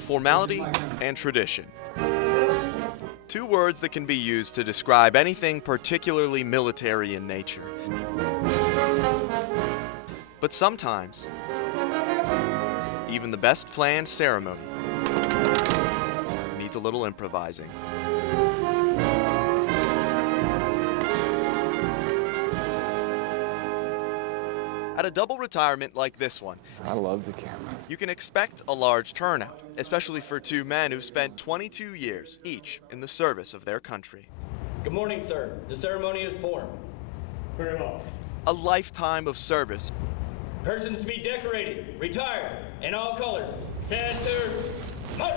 Formality and tradition. Two words that can be used to describe anything particularly military in nature. But sometimes, even the best planned ceremony needs a little improvising. At a double retirement like this one, I love the camera. you can expect a large turnout, especially for two men who've spent 22 years each in the service of their country. Good morning, sir. The ceremony is formed. Very well. A lifetime of service. Persons to be decorated, retired, in all colors. Center, march!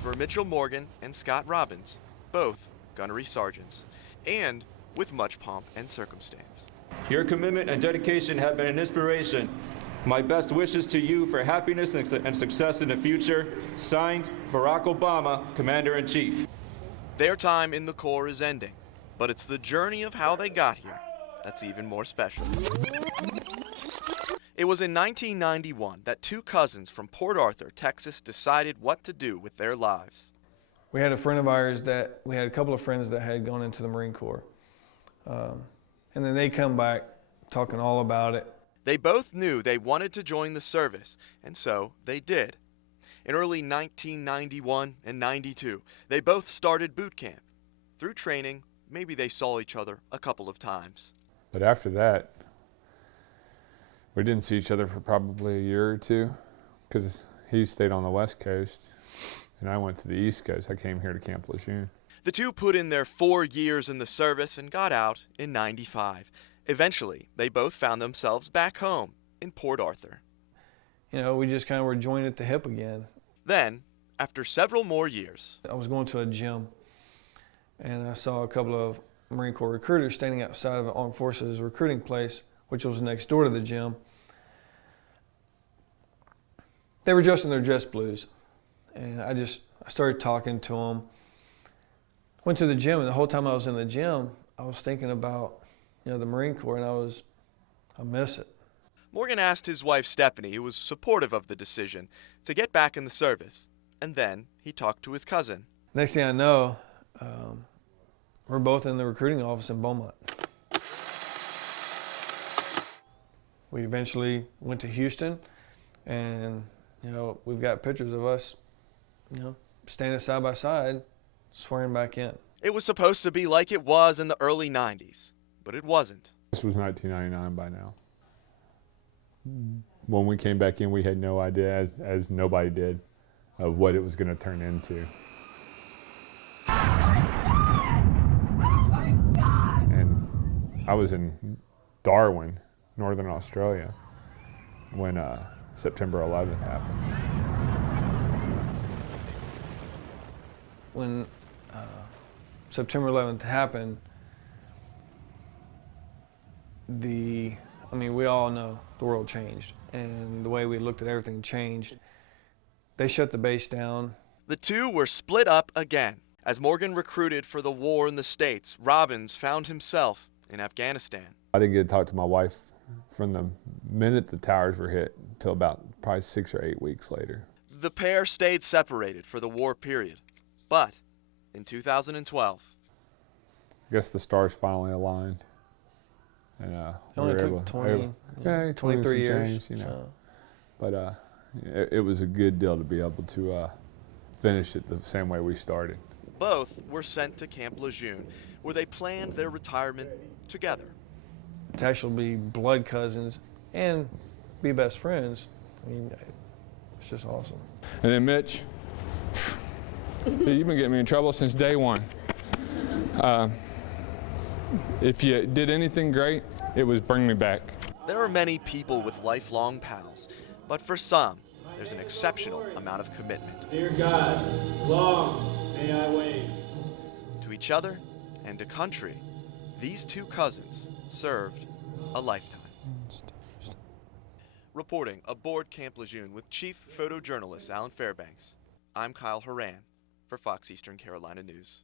For Mitchell Morgan and Scott Robbins, both gunnery sergeants, and with much pomp and circumstance. Your commitment and dedication have been an inspiration. My best wishes to you for happiness and success in the future. Signed, Barack Obama, Commander-in-Chief. Their time in the Corps is ending, but it's the journey of how they got here that's even more special. It was in 1991 that two cousins from Port Arthur, Texas, decided what to do with their lives. We had a friend of ours we had a couple of friends that had gone into the Marine Corps. And then they come back talking all about it. They both knew they wanted to join the service, and so they did. In early 1991 and 92, they both started boot camp. Through training, maybe they saw each other a couple of times. But after that, we didn't see each other for probably a year or two because he stayed on the West Coast and I went to the East Coast. I came here to Camp Lejeune. The two put in their 4 years in the service and got out in 95. Eventually, they both found themselves back home in Port Arthur. You know, we just kind of were joined at the hip again. Then, after several more years, I was going to a gym and I saw a couple of Marine Corps recruiters standing outside of an Armed Forces recruiting place, which was next door to the gym. They were dressed in their dress blues, and I started talking to them. Went to the gym, and the whole time I was in the gym, I was thinking about, the Marine Corps, and I miss it. Morgan asked his wife Stephanie, who was supportive of the decision, to get back in the service. And then he talked to his cousin. Next thing I know, we're both in the recruiting office in Beaumont. We eventually went to Houston, and we've got pictures of us, standing side by side, swearing back in. It was supposed to be like it was in the early 90s, but it wasn't. This was 1999 by now. When we came back in, we had no idea, as nobody did, of what it was going to turn into. And I was in Darwin, Northern Australia, when September 11th happened. When September 11th happened, we all know the world changed, and the way we looked at everything changed. They shut the base down. The two were split up again. As Morgan recruited for the war in the States, Robbins found himself in Afghanistan. I didn't get to talk to my wife from the minute the towers were hit until about probably 6 or 8 weeks later. The pair stayed separated for the war period. But in 2012, I guess the stars finally aligned. And it only took 23 years. Change, But it was a good deal to be able to finish it the same way we started. both were sent to Camp Lejeune, where they planned their retirement together. To actually be blood cousins and be best friends, it's just awesome. And then Mitch, you've been getting me in trouble since day one. If you did anything great, it was bring me back. There are many people with lifelong pals, but for some, there's an exceptional amount of commitment. Dear God, long may I wave. To each other and to country, these two cousins served a lifetime. Reporting aboard Camp Lejeune with Chief Photojournalist Alan Fairbanks, I'm Kyle Horan for Fox Eastern Carolina News.